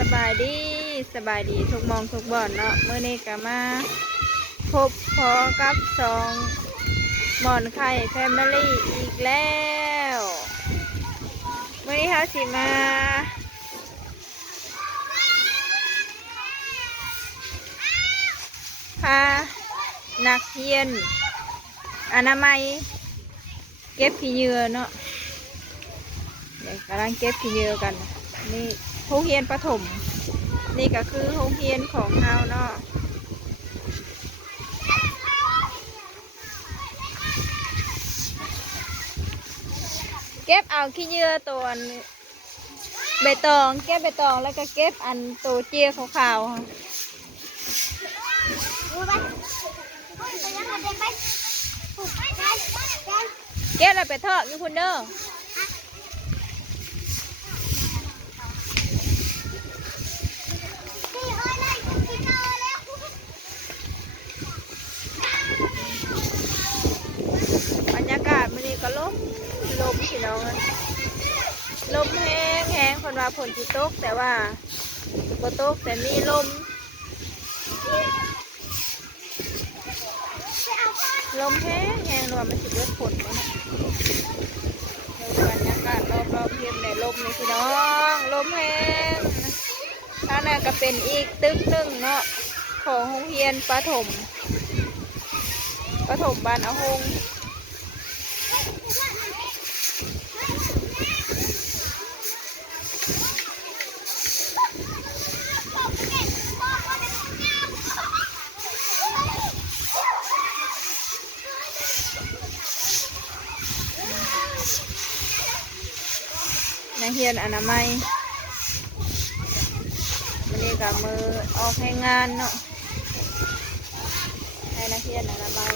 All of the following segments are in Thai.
สบายดีสบายดีทุกมองทุกบ่อนเนาะเมื่อนี้ก็มาพบพอกับสองหมอนไข่แฟมิลี่อีกแล้วเมื่อนี้เขาสิมาพานักเรียน อนามัย เก็บขี้เยื่อเนาะเดี๋ยวกำลังเก็บขี้เยื่อกันนี่ โรงเรียนประถม นี่ก็คือโรงเรียนของเราเนาะเก็บเอาขี้เยื่อตัวใบตองเก็บใบตองแล้วก็เก็บอันตัวเจียขาวๆค่ะเก็บแล้วไปทอดอยู่คุณเด้อ ที่เอ้ยเลยที่เจอแล้ว บรรยากาศมันนี้ก็ลมลม พี่น้องลมแห้งแห้งคนว่าฝนจิตกแต่ว่าบ่ตกแต่มีลม ลมแห้งแห้งรวมมันสิเบิดฝนแล้วนะเดี๋ยบรรยากาศรอบๆเพียงในลมนี่พี่น้อง ลมแห้งท่างนั้นก็เป็นอีกตึกหนึ่งเนาะของโรงเรียนประถมประถมบ้านอาหง นักเรียนอนามัยวันนี้กับมือออกให้งานเนาะให้นักเรียนอนามัย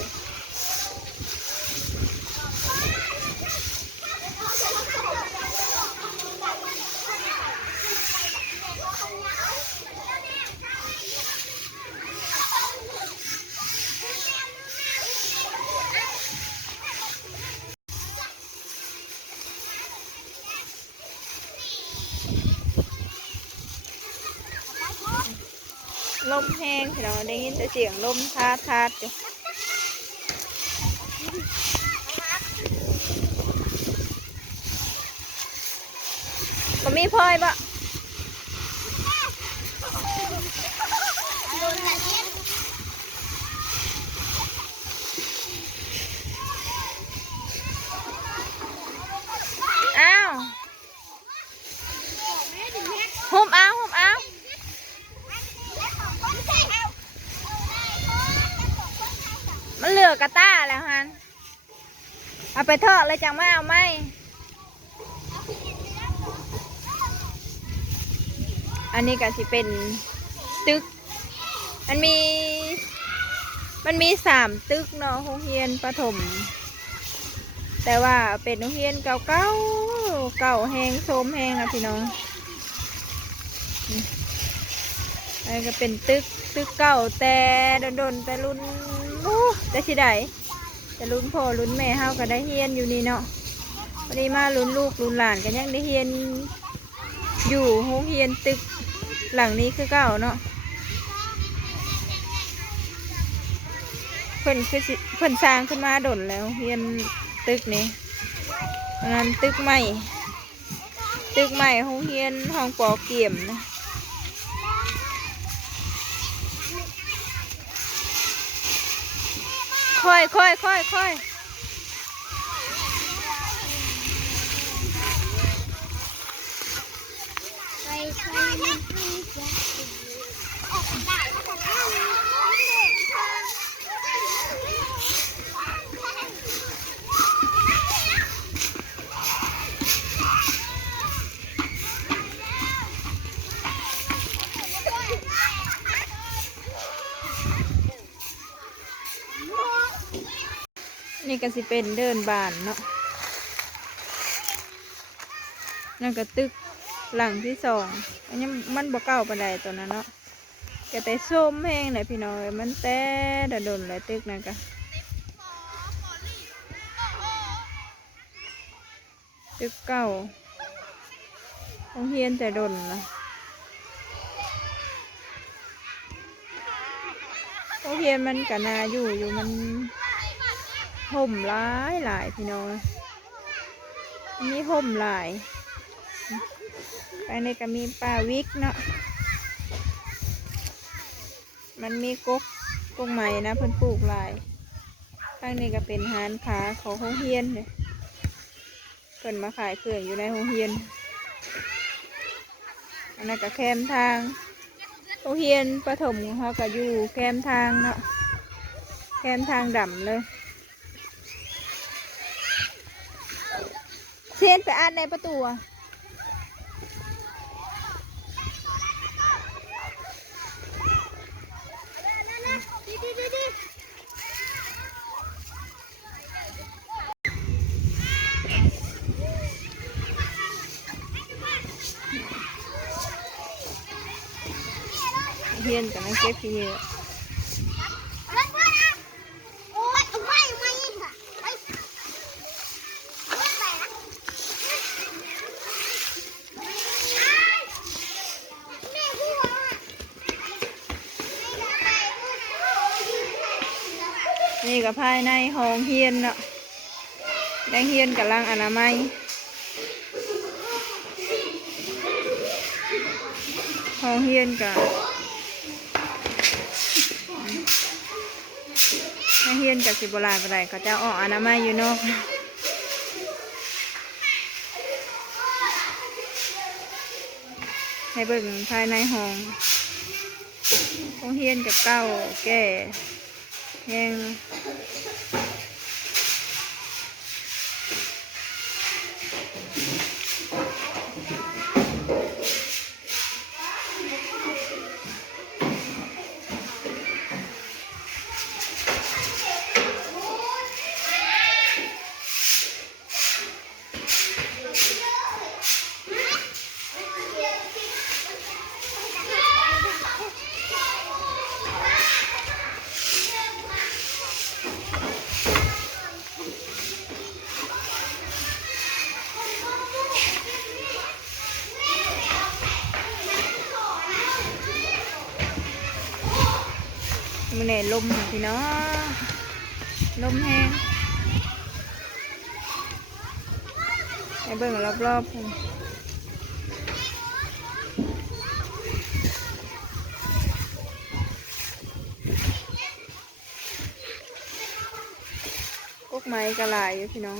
ลมแห้งเราได้ยินแต่เสียงลมทาทาดอยู่ก็มีพลอยปะอ้าวหุบเอาหุบเอา มันเหลือกระต้าแล้วฮัน เอาไปทอดเลยจังไม่เอาไหมอันนี้ก็สิเป็นตึก มันมี มันมีสามตึกเนาะโรงเรียนประถม แต่ว่าเป็นโรงเรียนเก่าเก่าๆเก่าแหงโทมแหงนะพี่น้องอันนี้ก็เป็นตึกตึกเก่าแต่โดนๆแต่รุ่นโอ้แต่สิได้ แต่รุ่นพ่อรุ่นแม่เฮาก็ได้เฮียนอยู่นี่เนาะพอดีมารุ่นลูกรุ่นหลานก็ยังได้เฮียนอยู่โรงเรียนตึกหลังนี้คือเก่าเนาะเพิ่นคือเพิ่นสร้างขึ้นมาดนแล้วเฮียนตึกนี้อันตึกใหม่ตึกใหม่โรงเรียนห้องปอเกี่ยมนะ ค่อยค่อยค่อยค่อยไปี่ก็สิเป็นเดินบานเนาะนั่นก็ตึกหลังที่สองอันนี้มันบ่เก่าปานใดตัวนั้นเนาะก็แต่ส้มแห้งเลยพี่น้อยมันแต่ดะดนเลยตึกนั่นก็ตึกเก่าโรงเรียนแต่ดนนะโรงเรียนมันก็นาอยู่อยู่มัน ห่มหลายหลายพี่น้องมีห่มหลายไปในก็มีปลาวิกเนาะมันมีกกกกใหม่นะเพิ่นปลูกหลายข้างนี้ก็เป็นหานขาของโรงเรียนเลยเพิ่นมาขายเครื่องอยู่ในโรงเรียนอันนั้นก็แคมทางโรงเรียนประถมเขาก็อยู่แคมทางเนาะแคมทางดำเลย เชียนไปอ่านในประตูอะดีดีดีดีเรียนกับนักเก็บพี่เยอะ รถพ่อนะโอ้ยเอาไปเอามาอีกค่ะไปรถไปนะแม่พูดว่า นี่ก็ภายในห้องเฮียนเนาะแดงเฮียนกับลังอนามัยห้องเฮียนกับนักเฮียนกับสิบโบราณอะไรเขาจะอออกอนามัยอยู่นอกให้เบิ่งภายในห้องห้องเฮียนกับเก้าแก่ Yan. แห้งมันเนี่ยลมค่ะพี่น้องลมแห้งให้เบิ่งรอบๆพุ่นกกไม้กระลายอยู่พี่น้อง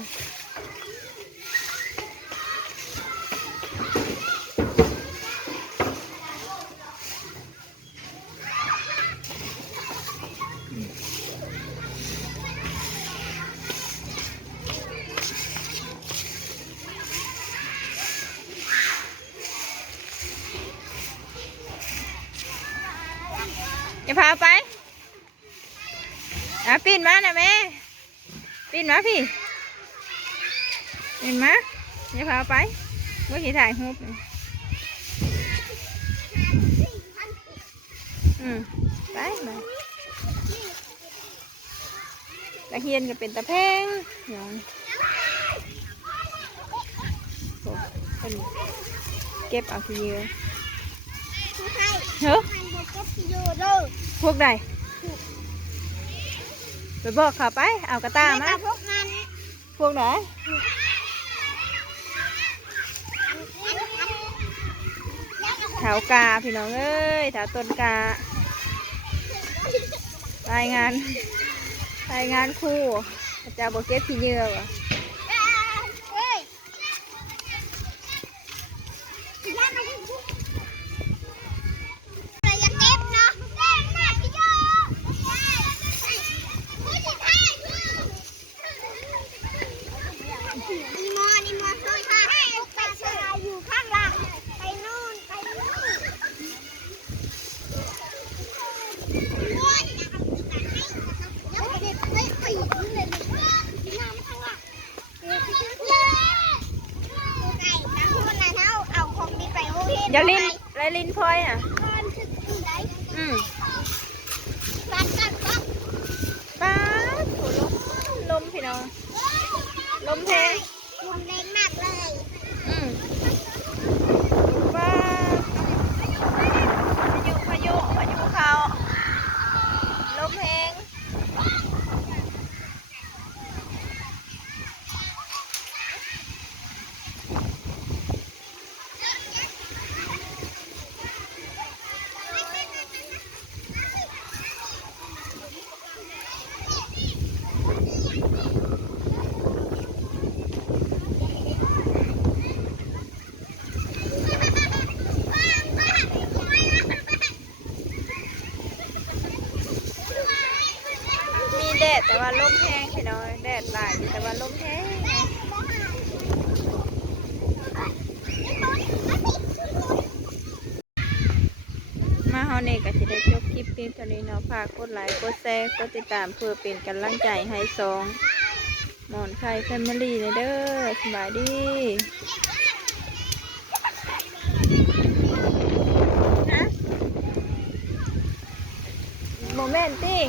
อะปีนมานะแม่ปีนมาพี่ปีนมาอย่าพาไปเมื่อกี้ถ่ายรูปนี่อืมไปมาตะเคียนก็เป็นตะแพงอย่างโอ้เป็นเก็บเอาทีเดียวผู้ให้เฮ้อให้บอกก็พี่โยเด้อพวกใด ไปบอกเขาไป เอากระตาแม่มากับพวกนั้นพวกไหนอันอันแล้วกับแถวกาพี่น้องเอ้ยแถวต้นการายงานรายงานคู่อาจารย์บอกเก็ตพี่เยื่อวะ เฮ้ยย่ามาที่กูแต่อย่าเก็บเนาะแม่แม่พี่โยผู้ชายอีมอนี่มอช่วยค่ะพวกไปเชื่ออยู่ข้างหลังไปนู่นไปนู่นโอ้ยอย่าเอาเก็บไว้ไปอยู่เลยน้ำข้างหลัง อย่าลินไรลินพลอยน่ะ อืมป้าดโหลมลมพี่น้องลมแพงอืมป้าดพายุพายุพายุเขาลมแห ด แต่ว่าลมแห้งพี่น้อยแดดหลายแต่ว่าลมแห้งมาเฮานี่ก็สิได้จบคลิปเพียงเท่านี้เนาะฝากกดไลค์กดแชร์กดติดตามเพื่อเป็นกำลังใจให้สองหมอนไข่แฟมิลี่เด้อสบายดีโมเมนต์ตี้